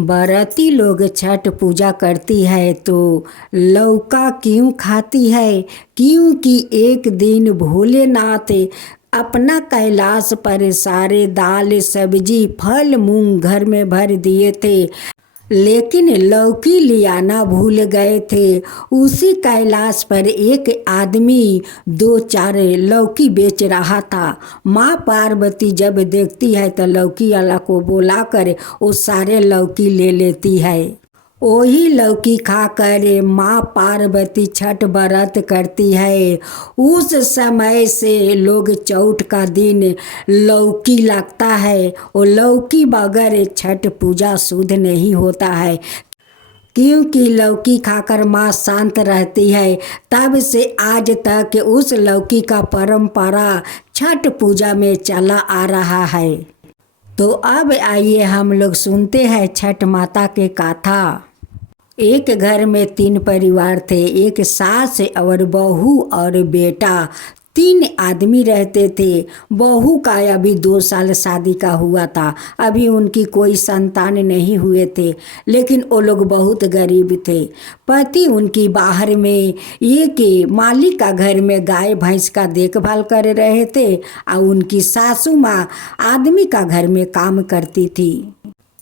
बाराती लोग छठ पूजा करती है तो लौका क्यों खाती है? क्योंकि एक दिन भोलेनाथ अपना कैलाश पर सारे दाल सब्जी फल मूंग घर में भर दिए थे, लेकिन लौकी लियाना भूल गए थे। उसी कैलाश पर एक आदमी दो चार लौकी बेच रहा था। माँ पार्वती जब देखती है तो लौकी वाला को बुलाकर वो सारे लौकी ले लेती है। वही लौकी खाकर माँ पार्वती छठ व्रत करती है। उस समय से लोग चौथ का दिन लौकी लगता है। वो लौकी बगैर छठ पूजा शुद्ध नहीं होता है, क्योंकि लौकी खाकर माँ शांत रहती है। तब से आज तक उस लौकी का परंपरा छठ पूजा में चला आ रहा है। तो अब आइए हम लोग सुनते हैं छठ माता के गाथा। एक घर में 3 परिवार थे। एक सास और बहू और बेटा, 3 आदमी रहते थे। बहू का अभी 2 साल शादी का हुआ था। अभी उनकी कोई संतान नहीं हुए थे, लेकिन वो लोग बहुत गरीब थे। पति उनकी बाहर में एक मालिक का घर में गाय भैंस का देखभाल कर रहे थे और उनकी सासू माँ आदमी का घर में काम करती थी।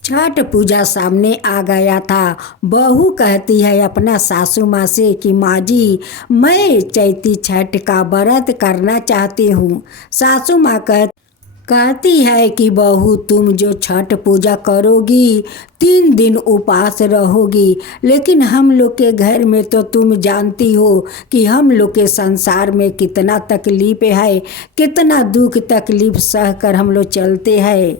छठ पूजा सामने आ गया था। बहू कहती है अपना सासू माँ से कि माँ जी, मैं चैती छठ का व्रत करना चाहती हूँ। सासू माँ कहती है कि बहू, तुम जो छठ पूजा करोगी 3 दिन उपवास रहोगी, लेकिन हम लोग के घर में तो तुम जानती हो कि हम लोग के संसार में कितना तकलीफ है, कितना दुख तकलीफ सह कर हम लोग चलते हैं।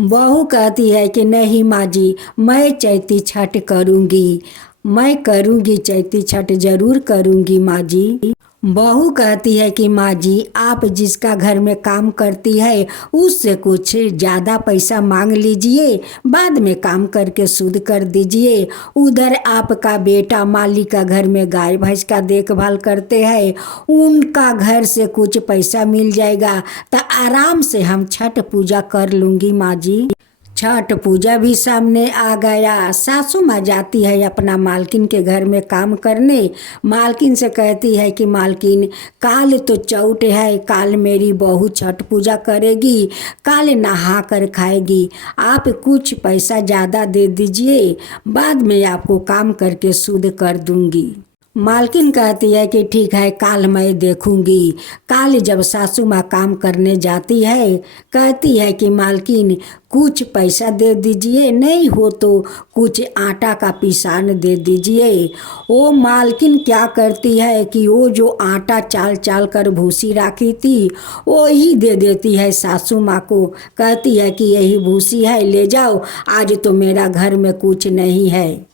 बहू कहती है कि नहीं माँ जी, मैं चैती छठ करूँगी, मैं करूँगी, चैती छठ जरूर करूँगी माँ जी। बहू कहती है कि माँ जी, आप जिसका घर में काम करती है उससे कुछ ज़्यादा पैसा मांग लीजिए, बाद में काम करके शुद्ध कर दीजिए। उधर आपका बेटा मालिक का घर में गाय भैंस का देखभाल करते हैं, उनका घर से कुछ पैसा मिल जाएगा तो आराम से हम छठ पूजा कर लूँगी माँ जी। छठ पूजा भी सामने आ गया। सासू माँ जाती है अपना मालकिन के घर में काम करने। मालकिन से कहती है कि मालकिन, काल तो चौथ है, काल मेरी बहू छठ पूजा करेगी, काल नहा कर खाएगी, आप कुछ पैसा ज़्यादा दे दीजिए, बाद में आपको काम करके शुद्ध कर दूंगी। मालकिन कहती है कि ठीक है, काल मैं देखूंगी। काल जब सासू माँ काम करने जाती है, कहती है कि मालकिन कुछ पैसा दे दीजिए, नहीं हो तो कुछ आटा का पिसान दे दीजिए। वो मालकिन क्या करती है कि वो जो आटा चाल चाल कर भूसी रखी थी वो ही दे देती है सासू माँ को। कहती है कि यही भूसी है, ले जाओ, आज तो मेरा घर में कुछ नहीं है।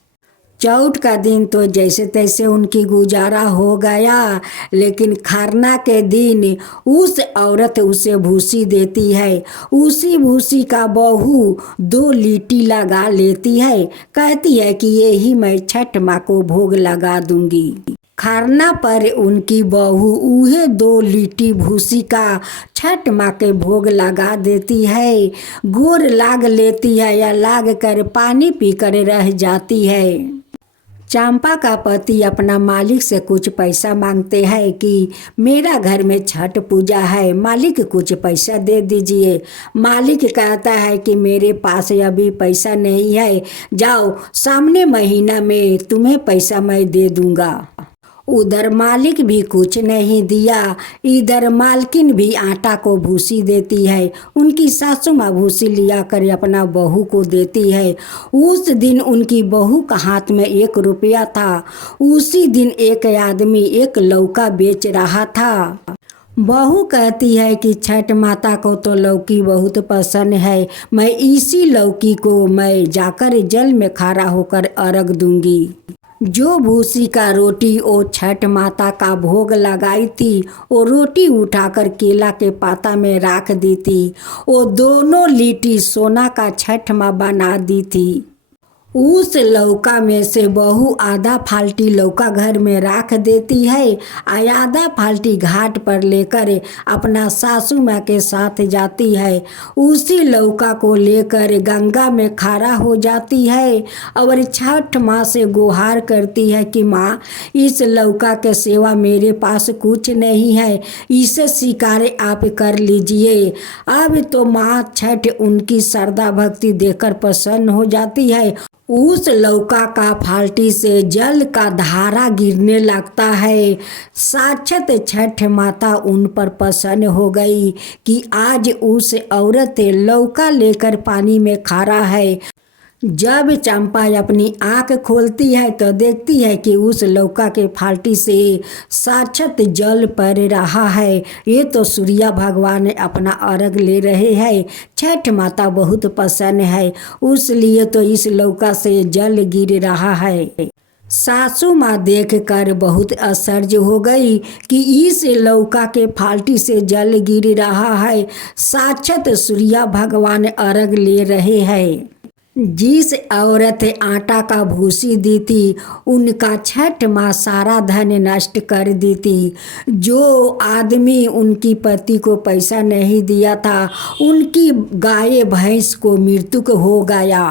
चौथ का दिन तो जैसे तैसे उनकी गुजारा हो गया, लेकिन खरना के दिन उस औरत उसे भूसी देती है। उसी भूसी का बहू 2 लीटी लगा लेती है। कहती है कि यही मैं छठ माँ को भोग लगा दूंगी। खरना पर उनकी बहू उहे 2 लीटी भूसी का छठ माँ के भोग लगा देती है। गोर लाग लेती है या लाग कर पानी पी कर रह जाती है। चंपा का पति अपना मालिक से कुछ पैसा मांगते हैं कि मेरा घर में छठ पूजा है, मालिक कुछ पैसा दे दीजिए। मालिक कहता है कि मेरे पास अभी पैसा नहीं है, जाओ सामने महीना में तुम्हें पैसा मैं दे दूंगा। उधर मालिक भी कुछ नहीं दिया, इधर मालकिन भी आटा को भूसी देती है। उनकी सासू माँ भूसी लिया कर अपना बहू को देती है। उस दिन उनकी बहू का हाथ में 1 रुपया था। उसी दिन एक आदमी 1 लौका बेच रहा था। बहू कहती है कि छठ माता को तो लौकी बहुत पसंद है, मैं इसी लौकी को मैं जाकर जल में खड़ा होकर अर्घ दूंगी। जो भूसी का रोटी वो छठ माता का भोग लगाई थी, वो रोटी उठाकर केला के पाता में रख दी थी। वो दोनों लीटी सोना का छठ माँ बना दी थी। उस लौका में से बहू आधा फाल्टी लौका घर में रख देती है और आधा फाल्टी घाट पर लेकर अपना सासू माँ के साथ जाती है। उसी लौका को लेकर गंगा में खड़ा हो जाती है और छठ माँ से गुहार करती है कि माँ, इस लौका के सेवा मेरे पास कुछ नहीं है, इसे स्वीकार आप कर लीजिए। अब तो माँ छठ उनकी श्रद्धा भक्ति देखकर प्रसन्न हो जाती है। उस लौका का फाल्टी से जल का धारा गिरने लगता है। साक्षात छठ माता उन पर प्रसन्न हो गई कि आज उस औरत लौका लेकर पानी में खड़ा है। जब चंपा अपनी आँख खोलती है तो देखती है कि उस लौका के फाल्टी से साक्षात जल पर रहा है। ये तो सूर्य भगवान अपना अर्घ ले रहे हैं। छठ माता बहुत प्रसन्न है, उसलिए तो इस लौका से जल गिर रहा है। सासू माँ देखकर बहुत आश्चर्य हो गई कि इस लौका के फाल्टी से जल गिर रहा है। साक्षात सूर्य भगवान अर्घ ले रहे हैं। जिस औरत आटा का भूसी दी थी उनका छठ माँ सारा धन नष्ट कर दी थी। जो आदमी उनकी पति को पैसा नहीं दिया था उनकी गाय भैंस को मृत्यु हो गया।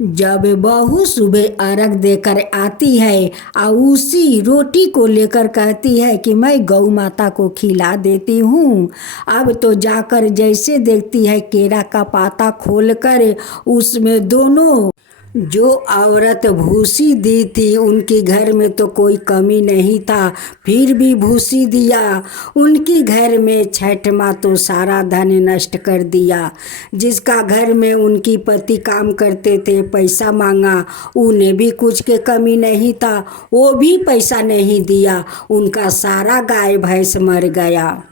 जब बहू सुबह अर्घ देकर आती है और उसी रोटी को लेकर कहती है कि मैं गौ माता को खिला देती हूँ। अब तो जाकर जैसे देखती है केरा का पाता खोलकर उसमें दोनों जो औरत भूसी दी थी उनके घर में तो कोई कमी नहीं था, फिर भी भूसी दिया। उनकी घर में छठ माँ तो सारा धन नष्ट कर दिया। जिसका घर में उनकी पति काम करते थे पैसा मांगा, उन्हें भी कुछ के कमी नहीं था, वो भी पैसा नहीं दिया। उनका सारा गाय भैंस मर गया।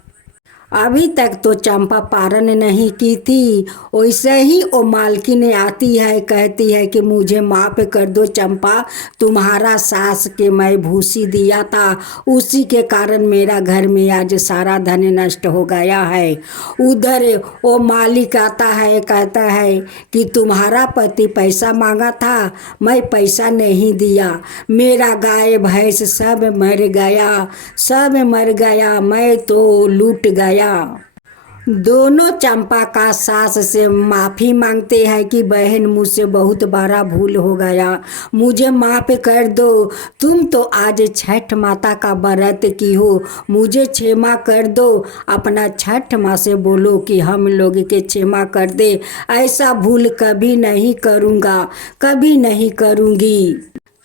अभी तक तो चंपा पारण नहीं की थी। वैसे ही वो मालकिन आती है, कहती है कि मुझे माफ़ कर दो चंपा, तुम्हारा सास के मैं भूसी दिया था, उसी के कारण मेरा घर में आज सारा धन नष्ट हो गया है। उधर वो मालिक आता है, कहता है कि तुम्हारा पति पैसा मांगा था, मैं पैसा नहीं दिया, मेरा गाय भैंस सब मर गया, सब मर गया, मैं तो लूट गया। दोनों चंपा का सास से माफ़ी मांगते हैं कि बहन मुझसे बहुत बड़ा भूल हो गया, मुझे माफ़ कर दो। तुम तो आज छठ माता का व्रत की हो, मुझे क्षमा कर दो। अपना छठ माँ से बोलो कि हम लोग के क्षमा कर दे, ऐसा भूल कभी नहीं करूँगा, कभी नहीं करूँगी।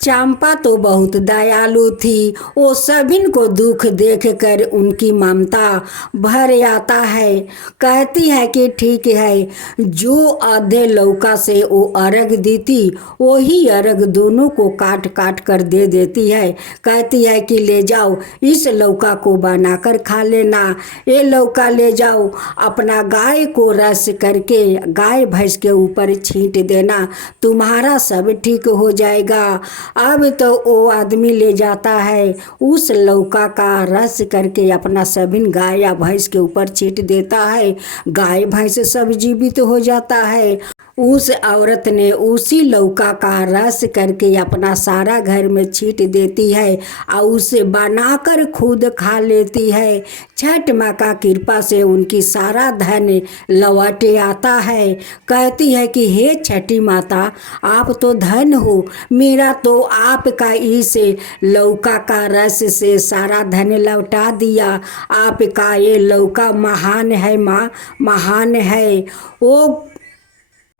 चंपा तो बहुत दयालु थी, वो सभी को दुख देखकर उनकी ममता भर आता है। कहती है कि ठीक है, जो आधे लौका से वो अर्घ दी थी वही अर्घ दोनों को काट काट कर दे देती है। कहती है कि ले जाओ, इस लौका को बनाकर खा लेना, ये लौका ले जाओ, अपना गाय को रस करके गाय भैंस के ऊपर छींट देना, तुम्हारा सब ठीक हो जाएगा। अब तो वो आदमी ले जाता है, उस लौका का रस करके अपना सभी गाय या भैंस के ऊपर छींट देता है, गाय भैंस सब जीवित हो जाता है। उस औरत ने उसी लौका का रस करके अपना सारा घर में छींट देती है और उसे बनाकर खुद खा लेती है। छठ माँ का कृपा से उनकी सारा धन लौट आता है। कहती है कि हे छठी माता, आप तो धन हो, मेरा तो आपका इस लौका का रस से सारा धन लौटा दिया। आपका ये लौका महान है माँ, महान है।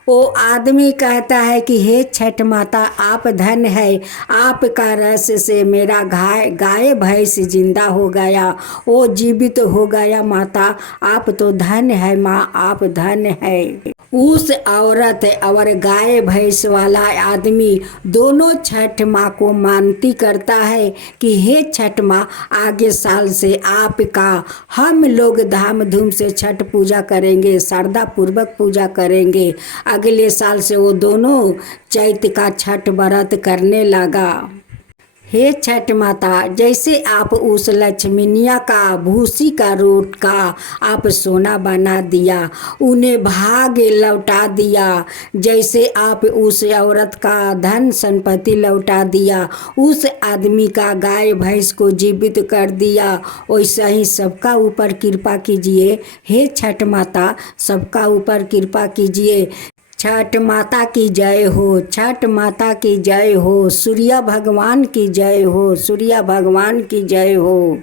वो आदमी कहता है कि हे छठ माता, आप धन है, आपका रस से मेरा गाय भैंस जिंदा हो गया, वो जीवित हो गया। माता आप तो धन है माँ, आप धन है। उस औरत और गाय भैंस वाला आदमी दोनों छठ माँ को मानती करता है कि हे छठ माँ, आगे साल से आपका हम लोग धाम-धूम से छठ पूजा करेंगे, श्रद्धा पूर्वक पूजा करेंगे। अगले साल से वो दोनों चैत का छठ व्रत करने लगा। हे छठ माता, जैसे आप उस लक्ष्मीनिया का भूसी का रोट का आप सोना बना दिया, उन्हें भाग्य लौटा दिया। जैसे आप उस औरत का धन संपत्ति लौटा दिया, उस आदमी का गाय भैंस को जीवित कर दिया, वैसा ही सबका ऊपर कृपा कीजिए। हे छठ माता, सबका ऊपर कृपा कीजिए। छठ माता की जय हो, छठ माता की जय हो, सूर्य भगवान की जय हो, सूर्य भगवान की जय हो।